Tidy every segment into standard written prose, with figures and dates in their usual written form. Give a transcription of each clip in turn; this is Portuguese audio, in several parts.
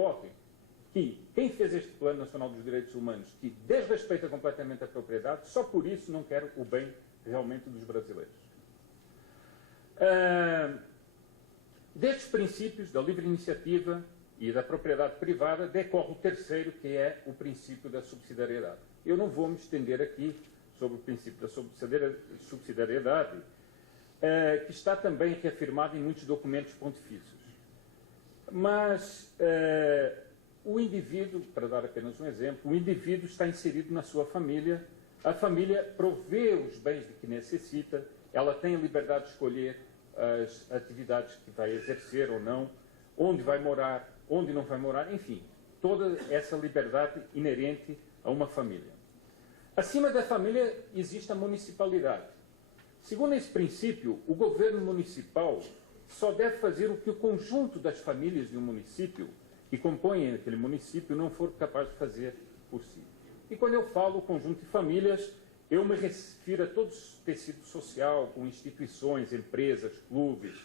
óbvio que quem fez este Plano Nacional dos Direitos Humanos, que desrespeita completamente a propriedade, só por isso não quer o bem realmente dos brasileiros. Destes princípios da livre iniciativa e da propriedade privada decorre o terceiro, que é o princípio da subsidiariedade. Eu não vou me estender aqui sobre o princípio da subsidiariedade, que está também reafirmado em muitos documentos pontifícios. Mas o indivíduo, para dar apenas um exemplo, o indivíduo está inserido na sua família, a família provê os bens de que necessita, ela tem a liberdade de escolher as atividades que vai exercer ou não, onde vai morar, onde não vai morar, enfim, toda essa liberdade inerente a uma família. Acima da família existe a municipalidade. Segundo esse princípio, o governo municipal só deve fazer o que o conjunto das famílias de um município que compõem aquele município não for capaz de fazer por si. E quando eu falo conjunto de famílias, eu me refiro a todo o tecido social, com instituições, empresas, clubes,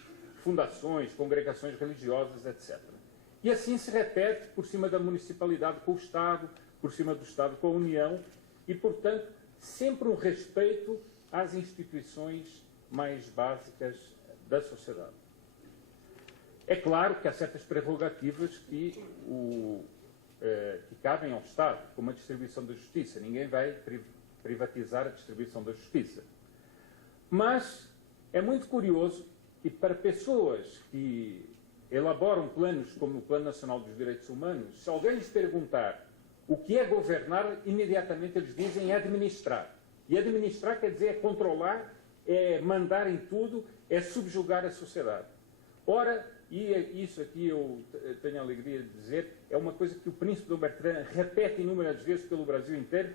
fundações, congregações religiosas, etc. E assim se repete por cima da municipalidade com o Estado, por cima do Estado com a União, e, portanto, sempre um respeito às instituições mais básicas da sociedade. É claro que há certas prerrogativas que cabem ao Estado, como a distribuição da justiça. Ninguém vai privatizar a distribuição da justiça. Mas é muito curioso que para pessoas que elaboram planos como o Plano Nacional dos Direitos Humanos, se alguém lhes perguntar o que é governar, imediatamente eles dizem administrar. E administrar quer dizer é controlar, é mandar em tudo, é subjugar a sociedade. Ora, e isso aqui eu tenho a alegria de dizer, é uma coisa que o príncipe Dom Bertrand repete inúmeras vezes pelo Brasil inteiro: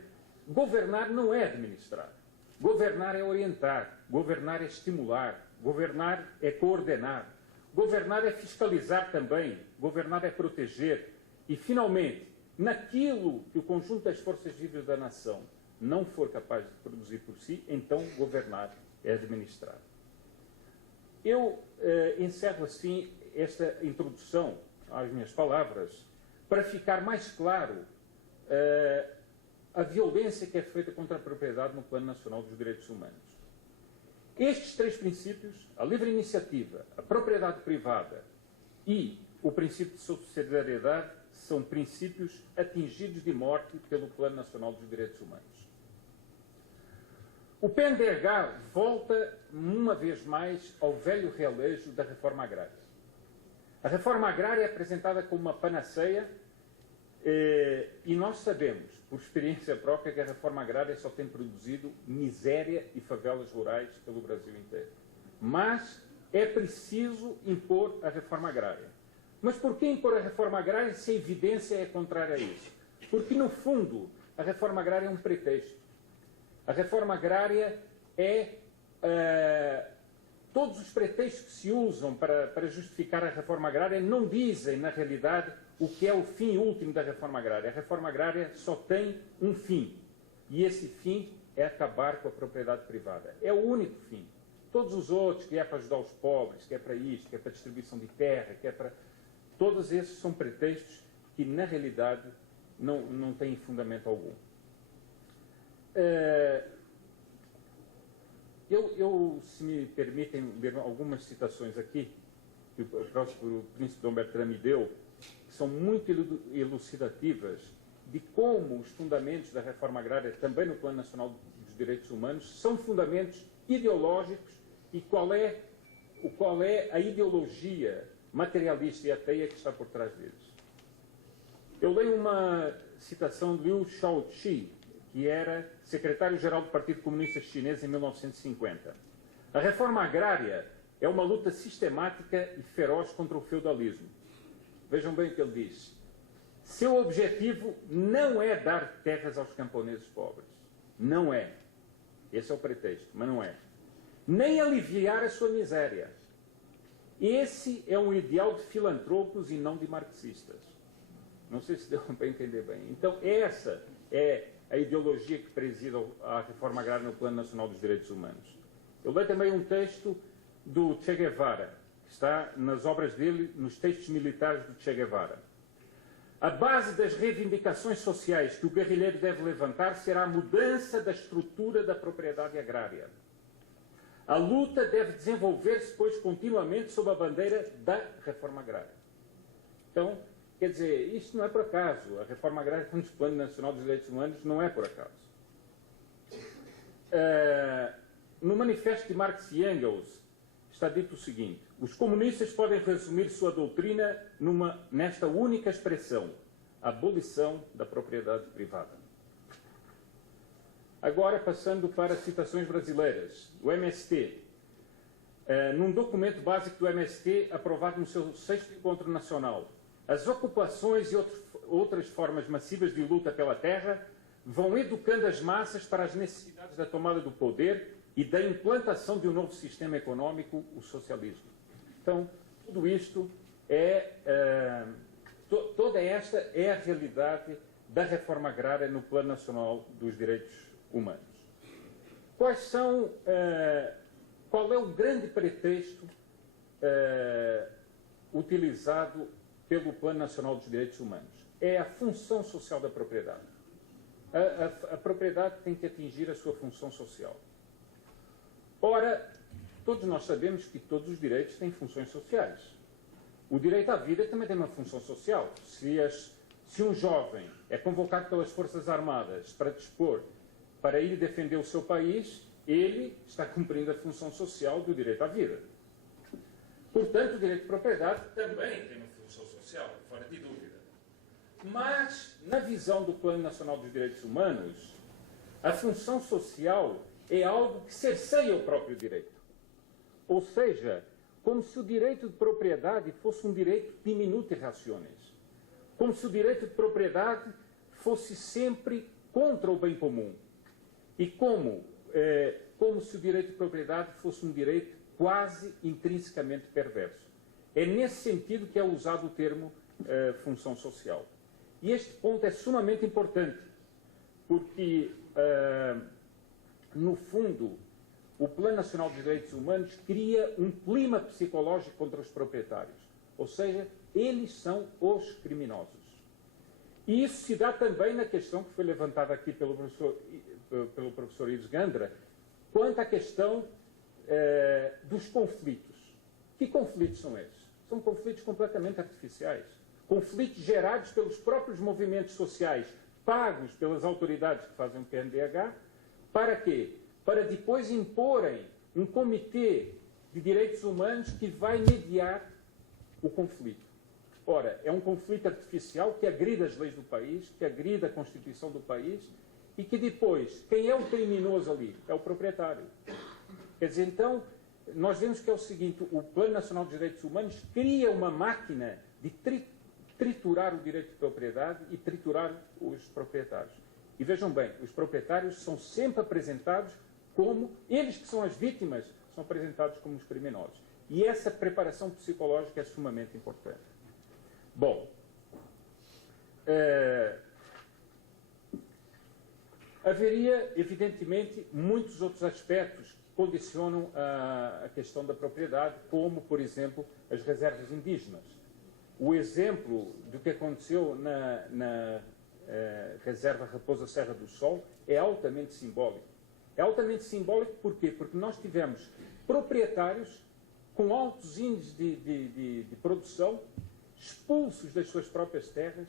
governar não é administrar. Governar é orientar, governar é estimular, governar é coordenar, governar é fiscalizar também, governar é proteger. E, finalmente, naquilo que o conjunto das forças vivas da nação não for capaz de produzir por si, então governar é administrar. Eu encerro assim esta introdução às minhas palavras para ficar mais claro a violência que é feita contra a propriedade no Plano Nacional dos Direitos Humanos. Estes três princípios, a livre iniciativa, a propriedade privada e o princípio de subsidiariedade, são princípios atingidos de morte pelo Plano Nacional dos Direitos Humanos. O PNDH volta, uma vez mais, ao velho realejo da reforma agrária. A reforma agrária é apresentada como uma panaceia e nós sabemos, por experiência própria, que a reforma agrária só tem produzido miséria e favelas rurais pelo Brasil inteiro. Mas é preciso impor a reforma agrária. Mas por que impor a reforma agrária se a evidência é contrária a isso? Porque, no fundo, a reforma agrária é um pretexto. A reforma agrária é todos os pretextos que se usam para justificar a reforma agrária não dizem, na realidade, o que é o fim último da reforma agrária. A reforma agrária só tem um fim. E esse fim é acabar com a propriedade privada. É o único fim. Todos os outros, que é para ajudar os pobres, que é para isto, que é para a distribuição de terra, que é para... Todos esses são pretextos que, na realidade, não têm fundamento algum. Se me permitem ler algumas citações aqui, que o próprio príncipe Dom Bertrand me deu, que são muito elucidativas de como os fundamentos da reforma agrária, também no Plano Nacional dos Direitos Humanos, são fundamentos ideológicos e qual é a ideologia materialista e ateia que está por trás deles. Eu leio uma citação de Liu Shaoqi, que era secretário-geral do Partido Comunista Chinês em 1950. A reforma agrária é uma luta sistemática e feroz contra o feudalismo. Vejam bem o que ele diz. Seu objetivo não é dar terras aos camponeses pobres. Não é. Esse é o pretexto, mas não é. Nem aliviar a sua miséria. Esse é um ideal de filantropos e não de marxistas. Não sei se deu para entender bem. Então, essa é a ideologia que presida a reforma agrária no Plano Nacional dos Direitos Humanos. Eu leio também um texto do Che Guevara, que está nas obras dele, nos textos militares do Che Guevara. A base das reivindicações sociais que o guerrilheiro deve levantar será a mudança da estrutura da propriedade agrária. A luta deve desenvolver-se, pois, continuamente sob a bandeira da reforma agrária. Então, quer dizer, isto não é por acaso. A reforma agrária está no Plano Nacional dos Direitos Humanos, não é por acaso. No manifesto de Marx e Engels está dito o seguinte: os comunistas podem resumir sua doutrina nesta única expressão: abolição da propriedade privada. Agora, passando para citações brasileiras. O MST, num documento básico do MST, aprovado no seu 6º Encontro Nacional, as ocupações e outras formas massivas de luta pela terra vão educando as massas para as necessidades da tomada do poder e da implantação de um novo sistema econômico, o socialismo. Então, tudo isto toda esta é a realidade da reforma agrária no Plano Nacional dos Direitos Humanos. Qual é o grande pretexto utilizado pelo Plano Nacional dos Direitos Humanos? É a função social da propriedade. A propriedade tem que atingir a sua função social. Ora, todos nós sabemos que todos os direitos têm funções sociais. O direito à vida também tem uma função social. Se um jovem é convocado pelas Forças Armadas para dispor, para ir defender o seu país, ele está cumprindo a função social do direito à vida. Portanto, o direito de propriedade também tem uma função social, fora de dúvida. Mas, na visão do Plano Nacional dos Direitos Humanos, a função social é algo que cerceia o próprio direito. Ou seja, como se o direito de propriedade fosse um direito diminuto e raciones. Como se o direito de propriedade fosse sempre contra o bem comum. E como se o direito de propriedade fosse um direito quase intrinsecamente perverso. É nesse sentido que é usado o termo função social. E este ponto é sumamente importante, porque, no fundo, o Plano Nacional dos Direitos Humanos cria um clima psicológico contra os proprietários. Ou seja, eles são os criminosos. E isso se dá também na questão que foi levantada aqui pelo professor Ives Gandra, quanto à questão dos conflitos. Que conflitos são esses? São conflitos completamente artificiais. Conflitos gerados pelos próprios movimentos sociais, pagos pelas autoridades que fazem o PNDH, para quê? Para depois imporem um comitê de direitos humanos que vai mediar o conflito. Ora, é um conflito artificial que agride as leis do país, que agride a Constituição do país, e que depois, quem é o criminoso ali? É o proprietário. Quer dizer, então, nós vemos que é o seguinte: o Plano Nacional dos Direitos Humanos cria uma máquina de triturar o direito de propriedade e triturar os proprietários. E vejam bem, os proprietários são sempre apresentados como, eles que são as vítimas, são apresentados como os criminosos. E essa preparação psicológica é sumamente importante. Bom, haveria, evidentemente, muitos outros aspectos que condicionam a questão da propriedade, como, por exemplo, as reservas indígenas. O exemplo do que aconteceu na reserva Raposa Serra do Sol é altamente simbólico. É altamente simbólico por quê? Porque nós tivemos proprietários com altos índices de produção, expulsos das suas próprias terras,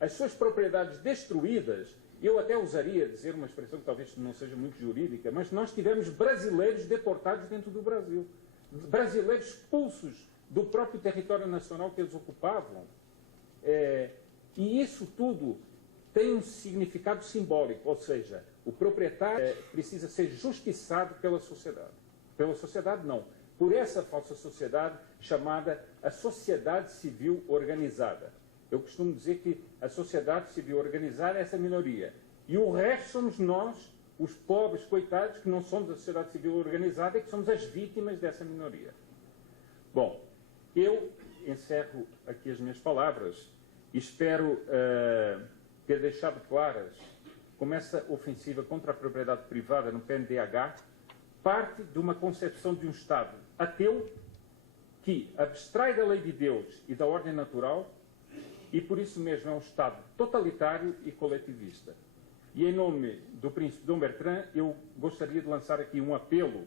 as suas propriedades destruídas. Eu até usaria dizer uma expressão que talvez não seja muito jurídica, mas nós tivemos brasileiros deportados dentro do Brasil. Brasileiros expulsos do próprio território nacional que eles ocupavam. E isso tudo tem um significado simbólico, ou seja, o proprietário precisa ser justiçado pela sociedade. Pela sociedade, não. Por essa falsa sociedade chamada a sociedade civil organizada. Eu costumo dizer que a sociedade civil organizada é essa minoria. E o resto somos nós, os pobres coitados, que não somos a sociedade civil organizada e que somos as vítimas dessa minoria. Bom, eu encerro aqui as minhas palavras e espero ter deixado claras como essa ofensiva contra a propriedade privada no PNDH parte de uma concepção de um Estado ateu que abstrai da lei de Deus e da ordem natural e por isso mesmo é um Estado totalitário e coletivista. E em nome do príncipe Dom Bertrand, eu gostaria de lançar aqui um apelo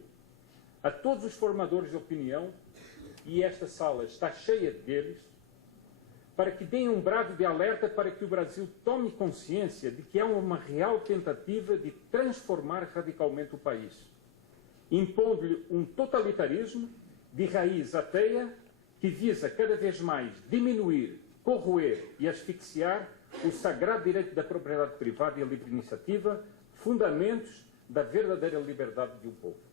a todos os formadores de opinião, e esta sala está cheia deles, para que deem um brado de alerta para que o Brasil tome consciência de que há uma real tentativa de transformar radicalmente o país, impondo-lhe um totalitarismo de raiz ateia que visa cada vez mais diminuir, corroer e asfixiar o sagrado direito da propriedade privada e a livre iniciativa, fundamentos da verdadeira liberdade de um povo.